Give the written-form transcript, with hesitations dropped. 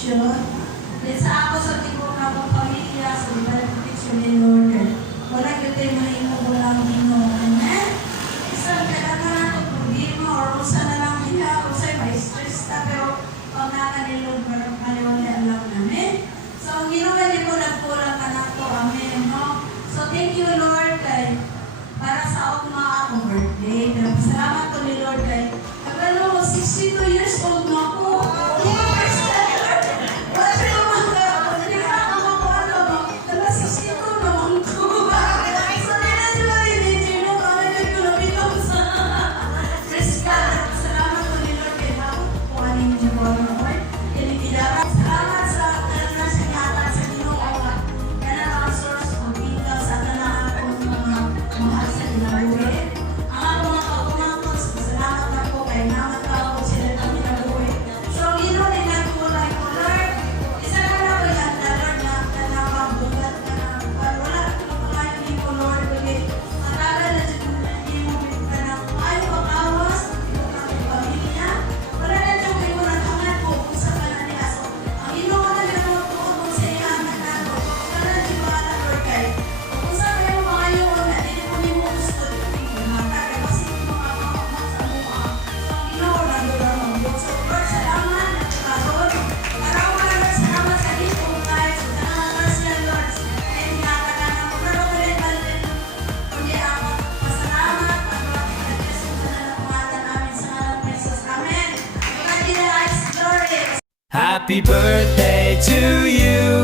protection. Then sa ako sa tipo na akong pamilya, sa divine protection ni Lord. Wala yun tayo mahimo, walang Ginoo. Amen? Isang kailangan ito problema or usa na lang niya, usay may stress ta, pero pangaka ni Lord, parang maliwala lang namin. So, ang ginawa niyo po nagpulang ka na to. Amen. No? So, thank you, Lord, kay para sa akong mga akong birthday. Pero salamat ko ni Lord kay Kabalo, 62 years old na ako. First time, Lord. Wala siya naman ka. Hindi ka nakakakuha mo. Kala 62 naman ko. So, nila rin, mo, kala niyo ko nabitong sa first ka. Salamat ko ni Lord kay ako. Kung ano yung Diyos ko, Lord. Kinitidaran. Salamat sa kanila sa ingatan sa Ginoo. Kanila ang source of income sa kanila akong mga mahal sa kinabuhi. Ang ako mga kautumangkot, salamat ako kay naman ako sila kami nabuhi. So, Ginoo na nagkulay ko, Lord. Isa na lang ko yan, Lord, na kanapagbugat ka na. Wala akong kalayo ni ko, Lord. Kasi matagal na dyan na hindi mo ka na ayaw pag-awas, ito kami pamilya. Wala na dyan kayo naghangan ko kung sa kanila. So, ang Ginoo na gano'n ko kung sa iyanan na ko. Wala na di ba na, Lord, kay kung sa kayo mga yun, na hindi mo ni mo gusto yung mata, kaya kasi yung mga sa mukha. So, ang Ginoo na gano'n mo. So, Lord, salamat at karon. Maraming salamat sa dito guys. Sa tanang siya, Lord. Kaya tinatanan ko. Pero galit-galit. Kundi ako, pasalamat. Pag-rapid at Diyos kung nananakumatan namin sa ngalan ni Jesus. Amen. God bless. Glory. Happy birthday to you.